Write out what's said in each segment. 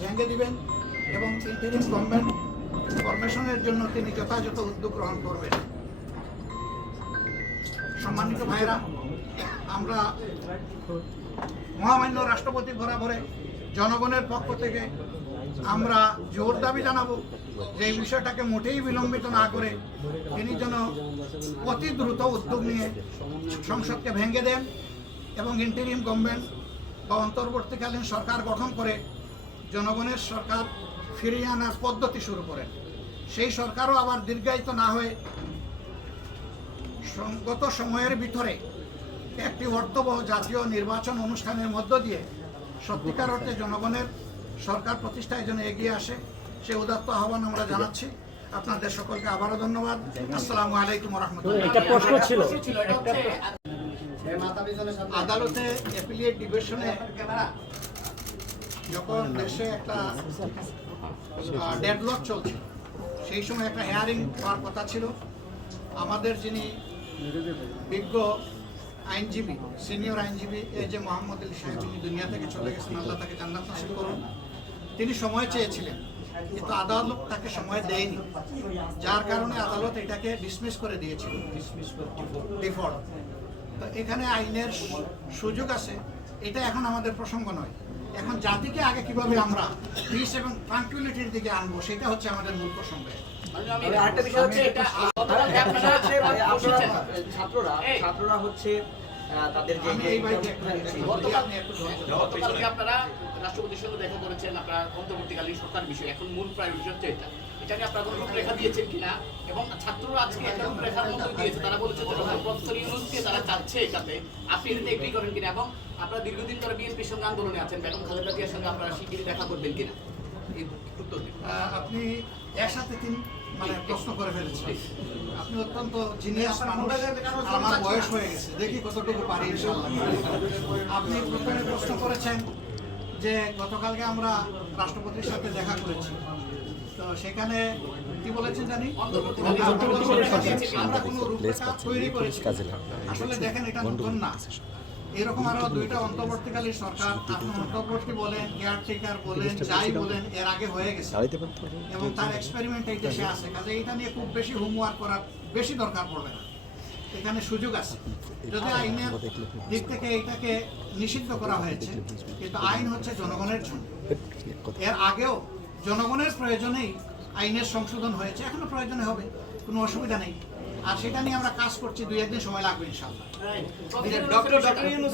ভেঙে দিবেন এবং ইন্টারিম গভর্নমেন্ট ফরমেশনের জন্য তিনি যথাযথ উদ্যোগ গ্রহণ করবেন। সম্মানিত ভাইরা আমরা মহামান্য রাষ্ট্রপতি বরাবরে জনগণের পক্ষ থেকে আমরা জোর দাবি জানাব যে এই বিষয়টাকে মোটেই বিলম্বিত না করে তিনি যেন অতি দ্রুত উদ্যোগ নিয়ে সংসদকে ভেঙে দেন এবং ইন্টারিম গভর্নমেন্ট বা অন্তর্বর্তীকালীন সরকার গঠন করে জনগণের সরকার ফিরিয়ে আনার পদ্ধতি শুরু করেন। সেই সরকারও আবার দীর্ঘায়িত না হয়ে সঙ্গত সময়ের ভিতরে একটি অর্থবহ জাতীয় নির্বাচন অনুষ্ঠানের মধ্য দিয়ে সত্যিকার অর্থে জনগণের সরকার প্রতিষ্ঠায় যেন এগিয়ে আসে সে উদাত্ত আহ্বান আমরা জানাচ্ছি। আপনাদের সকলকে আবারও ধন্যবাদ। আসসালামু আলাইকুম রহমতুল্লাহ। একটা প্রশ্ন ছিল আদালতে অ্যাপিলিয়েট ডিভিশনে যখন দেশে একটা ডেডলক চলছে সেই সময় একটা হেয়ারিং হওয়ার কথা ছিল। আমাদের যিনি বিজ্ঞ আইনজীবী সিনিয়র আইনজীবী এ যে মোহাম্মদ আলী সাহেব যিনি দুনিয়া থেকে চলে গেছেন আল্লাহ তাকে জান্নাত নাসিব করুন। তিনি সময় চেয়েছিলেন কিন্তু আদালত তাকে সময় দেয়নি। যার কারণে আদালত এটাকে ডিসমিস করে দিয়েছিল। ডিফল্ট তো এখানে আইনের সুযোগ আছে। এটা এখন আমাদের প্রসঙ্গ নয়। এখন জাতিকে আগে কীভাবে আমরা পিস এবং ট্রাঙ্কুইলিটির দিকে আনব সেটা হচ্ছে আমাদের মূল প্রসঙ্গ। ছাত্ররা ছাত্ররা হচ্ছে তাদের যে। গতকালকে আপনারা রাষ্ট্রপতির সঙ্গে দেখা করেছেন আপনারা অন্তর্বর্তীকালীন সরকার বিষয় এখন মূল প্রায় হচ্ছে এটা। এটা নিয়ে আপনারা কোনো রূপরেখা দিয়েছেন কিনা? এবং ছাত্ররা আজকে একটা রূপরেখার মধ্যে দিয়েছে তারা বলেছে যে প্রফেসর ইউনুসকে তারা চাচ্ছে এটাতে। আপনি এটাতে এগ্রি করেন কিনা? এবং আপনারা দীর্ঘদিন ধরে বিএনপির সঙ্গে আন্দোলনে আছেন বেগম খালেদা জিয়ার সঙ্গে আপনারা শিগগিরই দেখা করবেন কিনা? আপনি একসাথে তিন মানে প্রশ্ন করে ফেলেছেন। আপনি অত্যন্ত জিনিয়াস মানুষ। আমার বয়স হয়ে গেছে। দেখি কতটুকু পারি ইনশাআল্লাহ। আপনি প্রথমে প্রশ্ন করেছেন যে গতকালকে আমরা রাষ্ট্রপতির সাথে দেখা করেছি। তো সেখানে কি বলেছেন জানি? আমরা কোনো রূপরেখা তৈরি করেছি আসলে দেখেন এটা নতুন না। এরকম আরও দুইটা অন্তর্বর্তীকালীন সরকার আপনি অন্তর্বর্তী বলেন কেয়ারটেকার বলেন যাই বলেন এর আগে হয়ে গেছে। এবং তার এক্সপেরিমেন্ট এই দেশে আছে। কাজে এটা নিয়ে খুব বেশি হোমওয়ার্ক করার বেশি দরকার পড়বে না। এখানে সুযোগ আছে। যদি আইনের দিক থেকে এটাকে নিষিদ্ধ করা হয়েছে কিন্তু আইন হচ্ছে জনগণের জন্য। এর আগেও জনগণের প্রয়োজনেই আইনের সংশোধন হয়েছে এখনও প্রয়োজনে হবে কোনো অসুবিধা নেই। আর সেটা নিয়ে আমরা কাজ করছি দুই একদিন সময় লাগবে ইনশাল্লাহ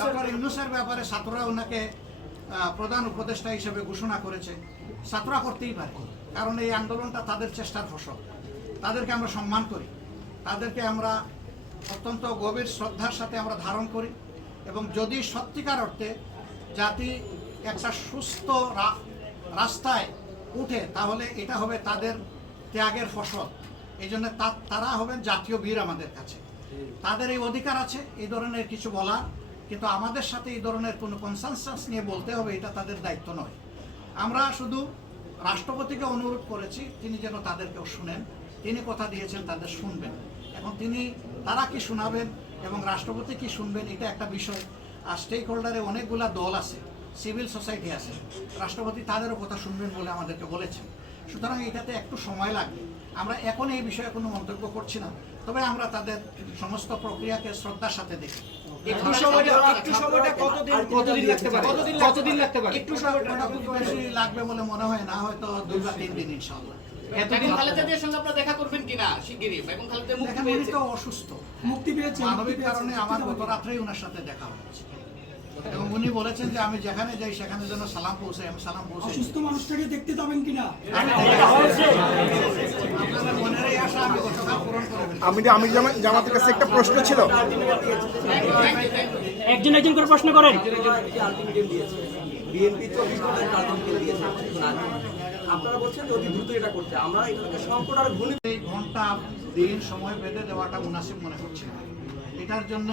ডক্টর ইউনুসের ব্যাপারে ছাত্ররা ওনাকে প্রধান উপদেষ্টা হিসেবে ঘোষণা করেছে। ছাত্ররা করতেই পারে কারণ এই আন্দোলনটা তাদের চেষ্টার ফসল। তাদেরকে আমরা সম্মান করি। তাদেরকে আমরা অত্যন্ত গভীর শ্রদ্ধার সাথে আমরা ধারণ করি এবং যদি সত্যিকার অর্থে জাতি একটা সুস্থ রাস্তায় উঠে, তাহলে এটা হবে তাদের ত্যাগের ফসল। এই জন্য তারা হবেন জাতীয় বীর আমাদের কাছে। তাদের এই অধিকার আছে, এই ধরনের কিছু বলার কিন্তু আমাদের সাথে এই ধরনের কোনো কনসানসাস নিয়ে বলতে হবে, এটা তাদের দায়িত্ব নয়। আমরা শুধু রাষ্ট্রপতিকে অনুরোধ করেছি, তিনি যেন তাদেরকেও শুনেন। তিনি কথা দিয়েছেন, তাদের শুনবেন। এখন তিনি, তারা কি শোনাবেন এবং রাষ্ট্রপতি কি শুনবেন, এটা একটা বিষয়। আর স্টেক হোল্ডারে অনেকগুলা দল আছে সিভিল সোসাইটি আছে, রাষ্ট্রপতি তাদেরও কথা শুনবেন বলে আমাদেরকে বলেছেন। সুতরাং এটাতে একটু সময় লাগবে। আমরা এখন এই বিষয়ে কোনো মন্তব্য করছি না, তবে আমরা তাদের সমস্ত প্রক্রিয়াকে শ্রদ্ধার সাথে দেখি। একটু সময়টা একটু সময়টা কতদিন কতদিন লাগতে পারে? কতদিন লাগতে পারে? একটু সময়টা বেশি লাগবে বলে মনে হয় না হয়তো দুই বা তিন দিন ইনশাল্লাহ বেগম খালেদা সঙ্গে আপনারা দেখা করবেন কিনা শিগগিরই? বেগম খালেদা মুক্তি উনি পেয়েছে। অসুস্থ। মুক্তি পেয়েছে মানবিক কারণে আমার গত রাত্রেই ওনার সাথে দেখা হয়েছে। এবং উনি বলেছেন যে আমি যেখানে যাই সেখানে যেন সালাম পৌঁছে আমি সালাম পৌঁছে দিই। অসুস্থ মানুষটাকে দেখতে যাবেন কিনা আপনাদের মনের এই আশা আমি গতকাল পূরণ করে ফেলেছি। আমি আমি জামা- জামাতের কাছে একটা প্রশ্ন ছিল। একজন একজন করে প্রশ্ন করেন। বিএনপি চব্বিশ ঘণ্টার আলটিমেটাম দিয়েছে। আপনারা বলছেন অতি দ্রুত এটা করতে। আমরা এটাকে সংকট আর ঘূর্ণি এই ঘণ্টা দিন সময় বেঁধে দেওয়াটা মুনাসিব মনে করছি এটার জন্য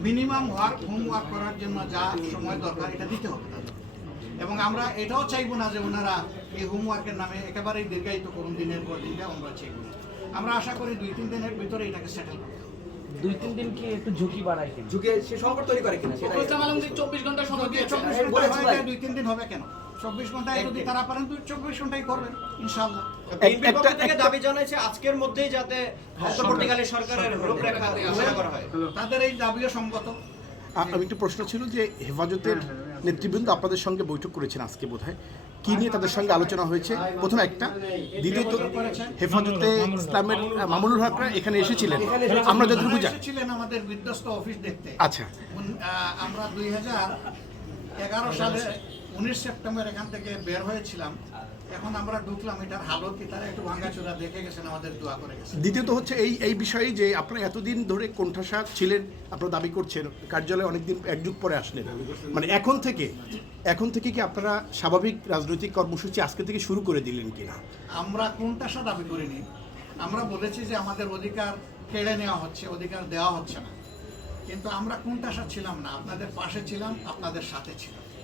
মিনিমাম ওয়ার্ক হোম ওয়ার্ক করার জন্য যা সময় দরকার এটা দিতে হবে এবং আমরা এটাও চাইব না যে ওনারা এই হোমওয়ার্কের নামে একেবারেই দীর্ঘায়িত করুন দিনের পর দিন এটা আমরা চাইব না। আমরা আশা করি দুই তিন দিনের ভিতরে এটাকে সেটেল করতে হবে। দুই তিন দিন কি একটু ঝুঁকি বাড়াই কিন্তু ঝুঁকে সে সংকট তৈরি করে কিনা সেটা ইসলাম আলমগীর চব্বিশ ঘণ্টা সময় দিয়েছেন চব্বিশ ঘণ্টা হয় ভাই। দুই তিন দিন হবে কেন? চব্বিশ ঘন্টায় যদি তারা পারেন তো চব্বিশ ঘন্টায় করবেন ইনশাল্লাহ বিএনপির পক্ষ থেকে দাবি জানাইছে আজকের মধ্যেই যাতে অন্তর্বর্তীকালীন সরকারের রূপরেখা ঘোষণা করা হয়। তাদের এই দাবিও সঙ্গত আমি একটু প্রশ্ন ছিল যে হেফাজতের নেতৃবৃন্দ আপনাদের সঙ্গে বৈঠক করেছেন আজকে বোধহয়। কি নিয়ে তাদের সঙ্গে আলোচনা হয়েছে? প্রথম একটা দ্বিতীয়ত হেফাজতে ইসলামের মামুনুল হকরা এখানে এসেছিলেন। আমরা যতটুকু জানি। এসেছিলেন আমাদের বিধ্বস্ত অফিস দেখতে। আচ্ছা। আমরা দুই হাজার এগারো সালে উনিশ সেপ্টেম্বর এখান থেকে বের হয়েছিলাম। এখন আমরা ঢুকলাম এটার হালত কি তারা একটু ভাঙ্গাচোরা দেখে গেছেন আমাদের দোয়া করে গেছেন। দ্বিতীয়ত হচ্ছে এই এই বিষয়ে যে আপনারা এতদিন ধরে কোণঠাসা ছিলেন আপনারা দাবি করছেন কার্যালয়ে অনেকদিন এক যুগ পরে আসলেন। মানে এখন থেকে এখন থেকে কি আপনারা স্বাভাবিক রাজনৈতিক কর্মসূচি আজকে থেকে শুরু করে দিলেন কিনা? আমরা কোনটা সা দাবি করিনি। আমরা বলেছি যে আমাদের অধিকার কেড়ে নেওয়া হচ্ছে অধিকার দেওয়া হচ্ছে না। কিন্তু আমরা কোনটা সা ছিলাম না আপনাদের পাশে ছিলাম আপনাদের সাথে ছিলাম।